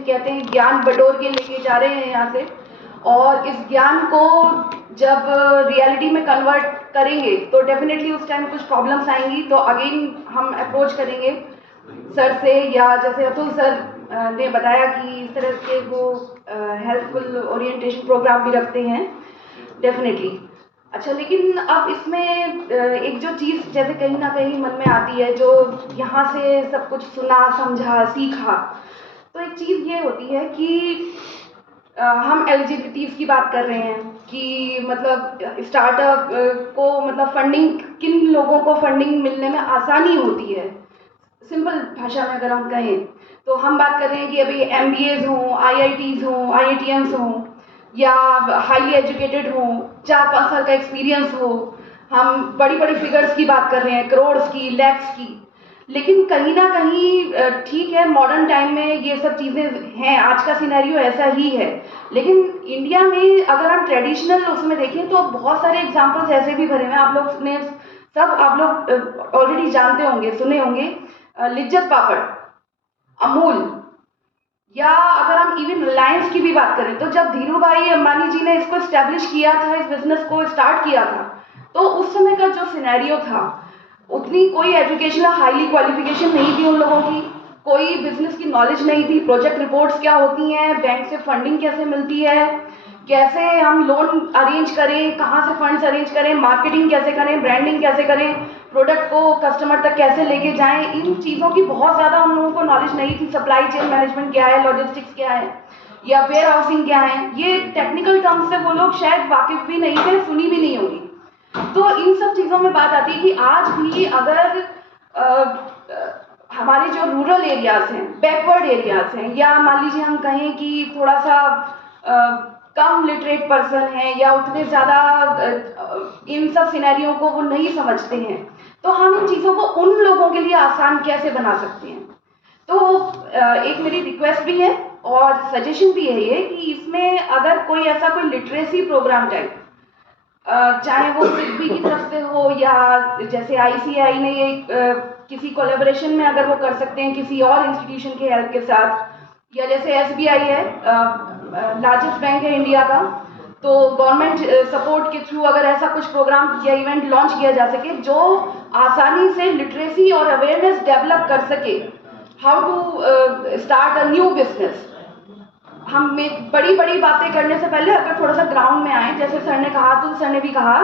कहते हैं ज्ञान बटोर के लेके जा रहे हैं यहाँ से, और इस ज्ञान को जब रियलिटी में कन्वर्ट करेंगे तो डेफिनेटली उस टाइम कुछ प्रॉब्लम्स आएंगी। तो अगेन हम अप्रोच करेंगे सर से, या जैसे अतुल सर ने बताया कि इस तरह के वो हेल्पफुल ओरिएंटेशन प्रोग्राम भी रखते हैं डेफिनेटली। अच्छा, लेकिन अब इसमें एक जो चीज़ जैसे कहीं ना कहीं मन में आती है, जो यहाँ से सब कुछ सुना समझा सीखा, तो एक चीज़ ये होती है कि हम एलिजिबिलिटीज़ की बात कर रहे हैं कि मतलब स्टार्टअप को मतलब फंडिंग, किन लोगों को फंडिंग मिलने में आसानी होती है। सिंपल भाषा में अगर हम कहें तो हम बात कर रहे हैं कि अभी MBAs हों, IITs हों, IITMs हों, या हाईली एजुकेटेड हों, 4-5 साल का एक्सपीरियंस हो, हम बड़ी बड़ी फिगर्स की बात कर रहे हैं, करोड्स की, लैक्स की। लेकिन कहीं ना कहीं ठीक है, मॉडर्न टाइम में ये सब चीज़ें हैं, आज का सिनेरियो ऐसा ही है, लेकिन इंडिया में अगर हम ट्रेडिशनल उसमें देखें तो बहुत सारे एग्जांपल्स ऐसे भी भरे हुए हैं। आप लोग ने सब, आप लोग ऑलरेडी जानते होंगे, सुने होंगे, लिज्जत पापड़, अमूल, या अगर हम इवन रिलायंस की भी बात करें तो जब धीरू भाई अंबानी जी ने इसको स्टैब्लिश किया था, इस बिजनेस को स्टार्ट किया था, तो उस समय का जो सिनेरियो था, उतनी कोई एजुकेशनल हाईली क्वालिफिकेशन नहीं थी उन लोगों की, कोई बिजनेस की नॉलेज नहीं थी, प्रोजेक्ट रिपोर्ट्स क्या होती हैं, बैंक से फंडिंग कैसे मिलती है, कैसे हम लोन अरेंज करें, कहाँ से फंड्स अरेंज करें, मार्केटिंग कैसे करें, ब्रांडिंग कैसे करें, प्रोडक्ट को कस्टमर तक कैसे लेके जाएं, इन चीज़ों की बहुत ज़्यादा उन लोगों को नॉलेज नहीं थी। सप्लाई चेन मैनेजमेंट क्या है, लॉजिस्टिक्स क्या है, या वेयर हाउसिंग क्या है, ये टेक्निकल टर्म्स से वो लोग शायद वाकिफ भी नहीं थे, सुनी भी नहीं होगी। तो इन सब चीज़ों में बात आती है कि आज भी अगर हमारे जो रूरल एरियाज हैं, बैकवर्ड एरियाज हैं, या मान लीजिए हम कहें कि थोड़ा सा कम लिटरेट पर्सन है, या उतने ज़्यादा इन सब सिनेरियो को वो नहीं समझते हैं, तो हम इन चीज़ों को उन लोगों के लिए आसान कैसे बना सकते हैं। तो एक मेरी रिक्वेस्ट भी है और सजेशन भी है ये कि इसमें अगर कोई ऐसा कोई लिटरेसी प्रोग्राम टाइप, चाहे वो सिडबी की तरफ से हो, या जैसे ICAI ने ये किसी कोलैबोरेशन में अगर वो कर सकते हैं किसी और इंस्टीट्यूशन के हेल्प के साथ, या जैसे SBI है, लार्जेस्ट बैंक है इंडिया का, तो गवर्नमेंट सपोर्ट के थ्रू अगर ऐसा कुछ प्रोग्राम या इवेंट लॉन्च किया जा सके जो आसानी से लिटरेसी और अवेयरनेस डेवलप कर सके, how to start a new business. हम बड़ी बड़ी बातें करने से पहले अगर थोड़ा सा ग्राउंड में आए, जैसे सर ने कहा, तो सर ने भी कहा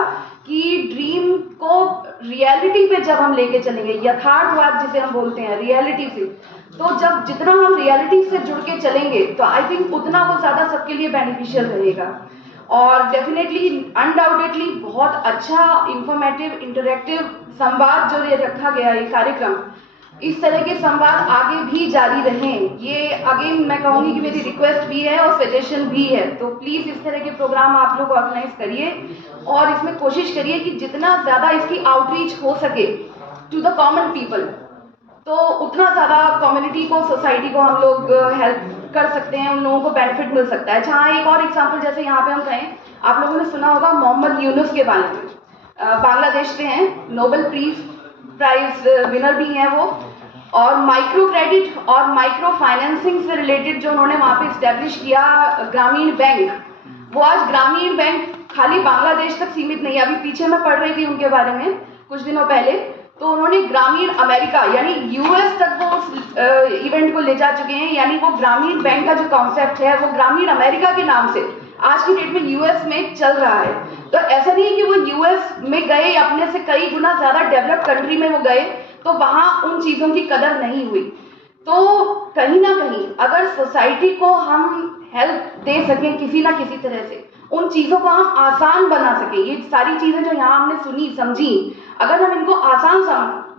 कि ड्रीम को रियलिटी पे जब हम लेके चलेंगे, यथार्थवाद जिसे हम बोलते हैं, रियलिटी से, तो जब जितना हम रियलिटी से जुड़ के चलेंगे तो आई थिंक उतना वो ज़्यादा सबके लिए बेनिफिशियल रहेगा। और डेफिनेटली अनडाउटेडली बहुत अच्छा इंफॉर्मेटिव इंटरेक्टिव संवाद जो ये रखा गया, ये कार्यक्रम, इस तरह के संवाद आगे भी जारी रहें, ये अगेन मैं कहूँगी कि मेरी रिक्वेस्ट भी है और सजेशन भी है। तो प्लीज़ इस तरह के प्रोग्राम आप लोग ऑर्गेनाइज करिए और इसमें कोशिश करिए कि जितना ज़्यादा इसकी आउटरीच हो सके टू द कॉमन पीपल, तो उतना ज़्यादा कम्युनिटी को, सोसाइटी को हम लोग हेल्प कर सकते हैं, उन लोगों को बेनिफिट मिल सकता है। अच्छा हाँ, एक और एग्जाम्पल जैसे यहाँ पे हम कहें, आप लोगों ने सुना होगा मोहम्मद यूनुस के बारे में, बांग्लादेश से हैं, नोबेल प्राइज विनर भी हैं वो, और माइक्रो क्रेडिट और माइक्रो फाइनेंसिंग से रिलेटेड जो उन्होंने वहाँ पे इस्टेब्लिश किया ग्रामीण बैंक, वो आज ग्रामीण बैंक खाली बांग्लादेश तक सीमित नहीं है। अभी पीछे मैं पढ़ रही थी उनके बारे में कुछ दिनों पहले, तो उन्होंने ग्रामीण अमेरिका यानी US तक वो उस इवेंट को ले जा चुके हैं। यानी वो ग्रामीण बैंक का जो कॉन्सेप्ट है वो ग्रामीण अमेरिका के नाम से आज की डेट में US में चल रहा है। तो ऐसा नहीं है कि वो US में गए, अपने से कई गुना ज़्यादा डेवलप्ड कंट्री में वो गए तो वहाँ उन चीज़ों की कदर नहीं हुई। तो कहीं ना कहीं अगर सोसाइटी को हम हेल्प दे सकें किसी ना किसी तरह से, उन चीज़ों को हम आसान बना सकें, ये सारी चीज़ें जो यहाँ हमने सुनी समझी, अगर हम इनको आसान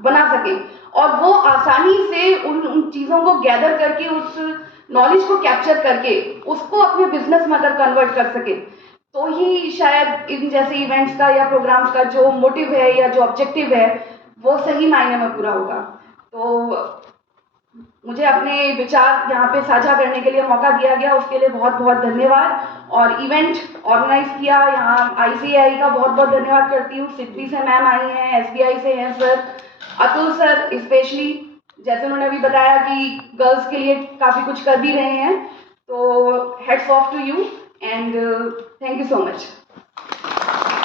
बना सकें और वो आसानी से उन चीज़ों को गैदर करके, उस नॉलेज को कैप्चर करके उसको अपने बिजनेस में अगर कन्वर्ट कर सके, तो ही शायद इन जैसे इवेंट्स का या प्रोग्राम्स का जो मोटिव है या जो ऑब्जेक्टिव है वो सही मायने में पूरा होगा। तो मुझे अपने विचार यहाँ पे साझा करने के लिए मौका दिया गया, उसके लिए बहुत बहुत धन्यवाद। और इवेंट ऑर्गेनाइज किया यहाँ ICAI का बहुत बहुत धन्यवाद करती हूँ। सिडबी से मैम आई हैं, SBI से हैं सर, अतुल सर स्पेशली, जैसे उन्होंने अभी बताया कि गर्ल्स के लिए काफ़ी कुछ कर भी रहे हैं, तो heads off to you and thank you so much.